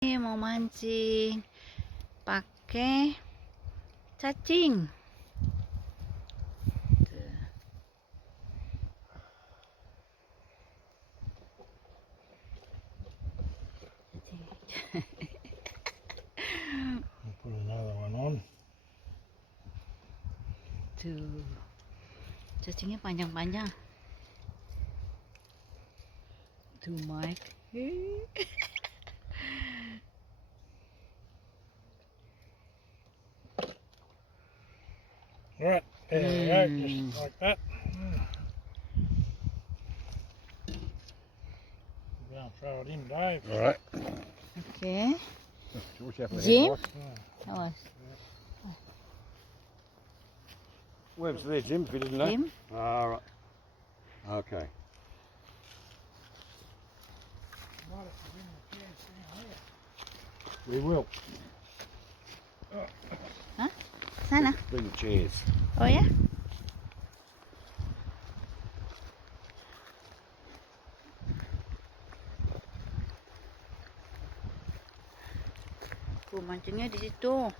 Ini mau mancing pakai cacing. Put another one on. Tuh, cacingnya panjang-panjang. Tuh, Mike. Right, there we go, just like that. Go and throw it in, Dave. All right. Oke. Watch out for the Jim? headlight. Awas. Web's there, Jim, if you didn't know. Jim? All right. Okay. We will. Sana. Bring the chairs. Oh ya? Tuh, mancingnya di situ.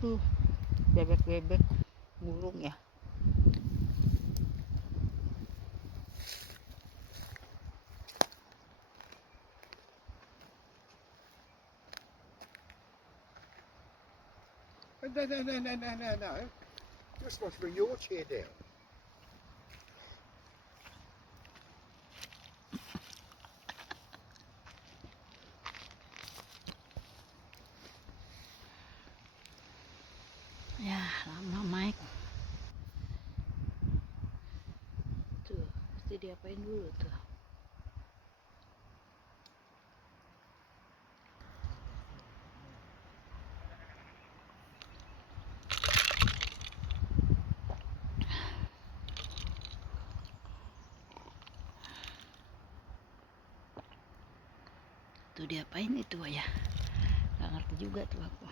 Tuh, bebek-bebek burung ya. No. You're supposed to bring your chair down. Ya, lama Mike. Tuh, pasti diapain dulu tuh. Tuh diapain itu ya? Gak ngerti juga tuh aku.